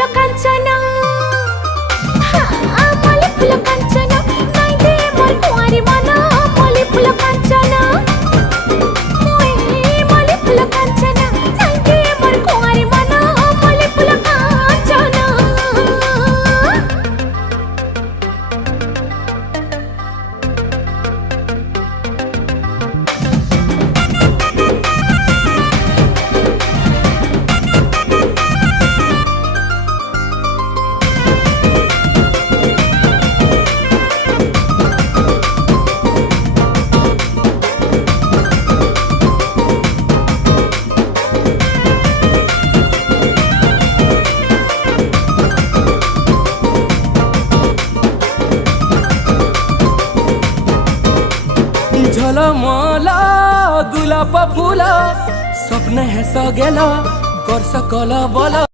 फुल कांचना मल्ली फुल कांचना नाई दे मोर कुंवारी मन मल्ली फुल कांचना मल्ली फुल कांचना नाई दे मोर कुंवारी मन मल्ली फुल कांचना। झलमला गुलाब फुला स्वप्न हे सगेला कर सकल बला।